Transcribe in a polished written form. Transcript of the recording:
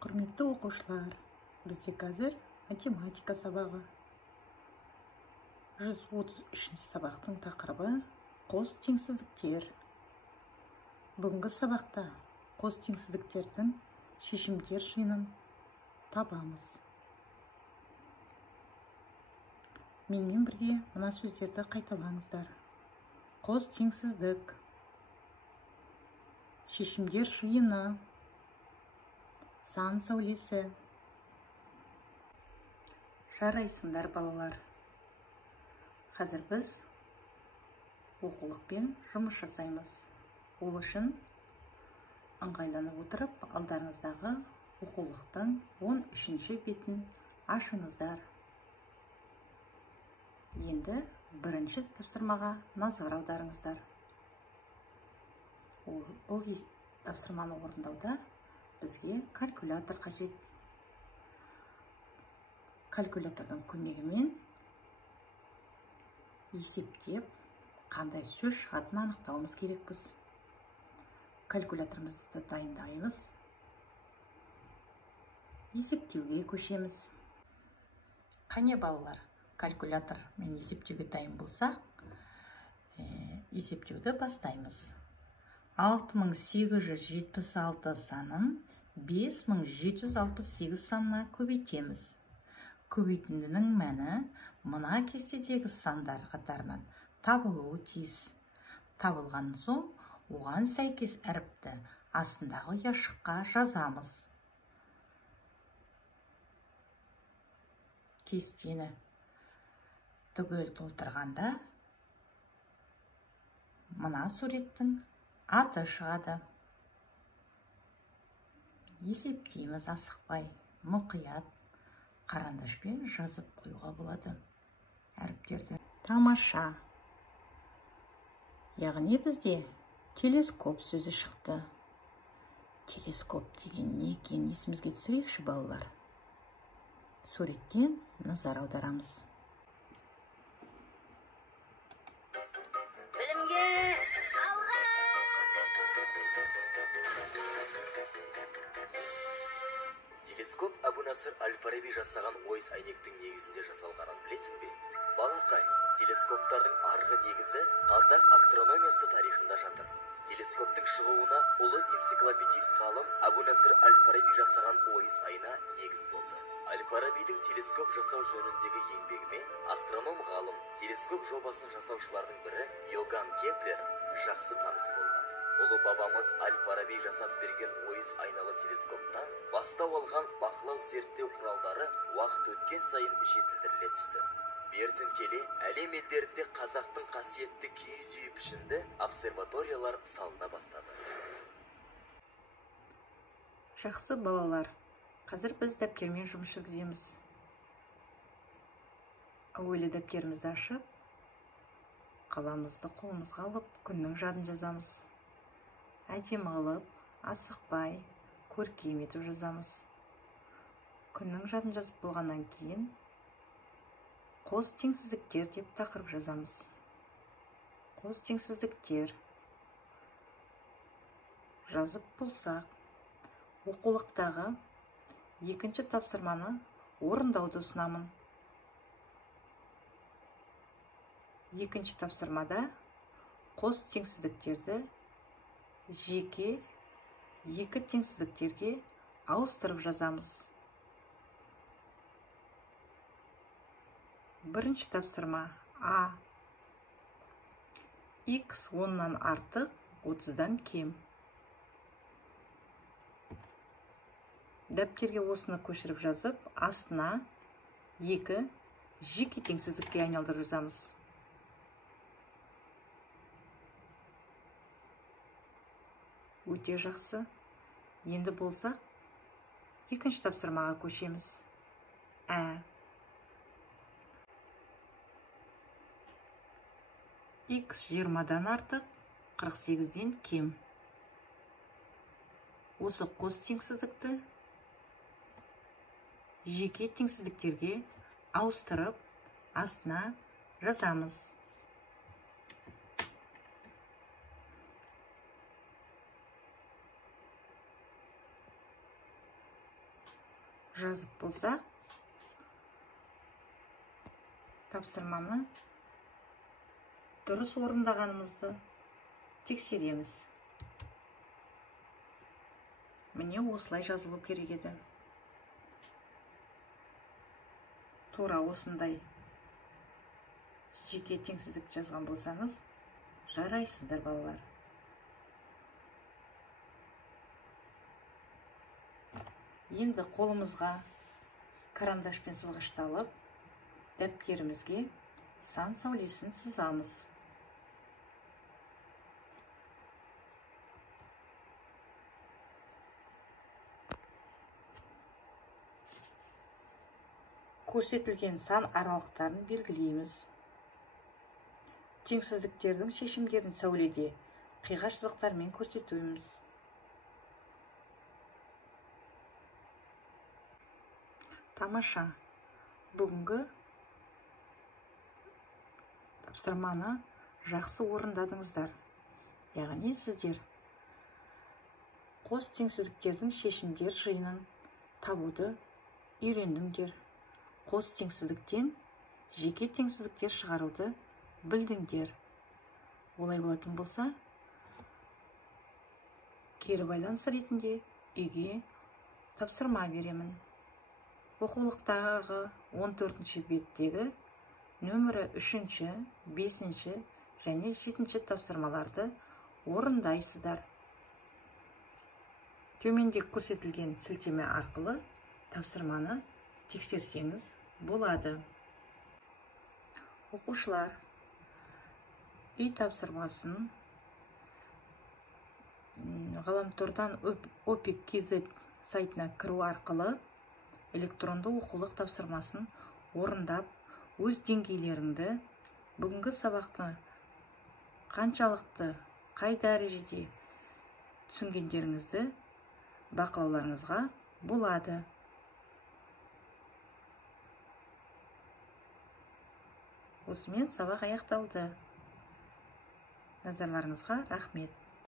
Құрметті оқушылар, бізде қазір математика сабағы. 133 сабақтың тақырыбы қос теңсіздіктер. Бүгінгі сабақта қос теңсіздіктердің шешімдер жиынын табамыз. Менімен бірге мына сөздерді қайталаңыздар. Қос теңсіздік, шешімдер жиыны, сан сәулесі. Жарайсыңдар, балалар. Қазір біз оқулықпен жұмыс жасаймыз. Ол үшін ыңғайланып отырып, алдарыңыздағы оқулықтың 13-ші бетін ашыңыздар. Енді бірінші тапсырмаға назар аударыңыздар. Бұл тапсырманы орындауда бізге калькулятор қажет. Калькулятордың көмегімен есептеп, қандай сөз шығатынын анықтауымыз керекпіз. Калькуляторымызды дайындаймыз. Есептеуге көшеміз. Қане балалар, калькулятормен есептеуге дайын болсақ, есептеуді бастаймыз. 6876 санын 5768 санына көбейтеміз. Көбейтіндінің мәні мына кестедегі сандар қатарынан табылуы тиіс. Табылған соң, оған сәйкес әріпті астындағы ұяшыққа жазамыз. Кестені түгел толтырғанда мына суреттің аты шығады. Есептейміз асықпай, мұқият, қарандашпен жазып қоюға болады әріптерді. Тамаша. Яғни бізде телескоп сөзі шықты. Телескоп деген не екенін есімізге түсірейікші, балалар. Суреттен назар аударамыз. Телескоп Әбу-Насыр Әл-Фараби жасаған ойыс әйнектің негізінде жасалғанын білесің бе? Балақай, телескоптардың арғы негізі қазақ астрономиясы тарихында жатыр. Телескоптың шығуына ұлы энциклопедист ғалым Әбу-Насыр Әл-Фараби жасаған ойыс айна негіз болды. Әл-Фарабидің телескоп жасау жөніндегі еңбегімен астроном ғалым телескоп жобасын жасаушылардың бірі Йоган Кеплер жақсы таныс болған. Ұлы бабамыз Әл-Фараби жасап берген ойыс айналы телескоптан бастау алған бақылау зерттеу құралдары уақыт өткен сайын жетілдіріле түсті. Бертін келе әлем елдерінде қазақтың қасиетті киіз үй пішінді обсерваториялар салына бастады. Жақсы балалар, қазір біз дәптермен жұмыс жүргіземіз. Әуелі дәптерімізді ашып, қаламызды қолымызға алып, күннің жадын жазамыз. Әдемі алып, асықпай, көркем етіп жазамыз. Күннің жадын жазып болғаннан кейін қос теңсіздіктер деп тақырып жазамыз. Қос теңсіздіктер жазып болсақ, оқулықтағы екінші тапсырманы орындауды ұсынамын. Екінші тапсырмада қос теңсіздіктерді жеке екі теңсіздіктерге ауыстырып жазамыз. Бірінші тапсырма А. Х 10-нан артық 30-дан кем. Дәптерге осыны көшіріп жазып, астына екі жеке теңсіздікке айналдырып жазамыз. Өте жақсы. Енді болсақ, екінші тапсырмаға көшеміз. Х 20-дан артық 48-ден кем. Осы қос теңсіздікті жеке теңсіздіктерге ауыстырып, астына жазамыз. жазып болсақ, тапсырманы дұрыс орындағанымызды тексереміз. Міне осылай жазылу керек еді. Тура осындай жеке теңсіздік жазған болсаңыз, жарайсыздар балалар. Енді қолымызға карандашпен сызғышты алып, дәптерімізге сан сәулесін сызамыз. Көрсетілген сан аралықтарын белгілейміз. Теңсіздіктердің шешімдерін сәуледе қиғаш сызықтармен көрсетуіміз. Тамаша. Бүгінгі тапсырманы жақсы орындадыңыздар. Яғни сіздер қос теңсіздіктердің шешімдер жиынын табуды үйрендіңдер. Қос теңсіздіктен жеке теңсіздіктер шығаруды білдіңдер. Олай болатын болса, кері байланыс ретінде үйге тапсырма беремін. Оқулықтағы 14-ші беттегі нөмірі 3-ші, 5-ші және 7-ші тапсырмаларды орындайсыздар. Төменде көрсетілген сілтеме арқылы тапсырманы тексерсеңіз болады. Оқушылар, үй тапсырмасын ғаламтордан OPEC.kz сайтына кіру арқылы электронды оқулық тапсырмасын орындап, өз деңгейлеріңді, бүгінгі сабақты қаншалықты, қай дәрежеде түсінгендеріңізді бақылауларыңызға болады. Осымен сабақ аяқталды. Назарларыңызға рахмет.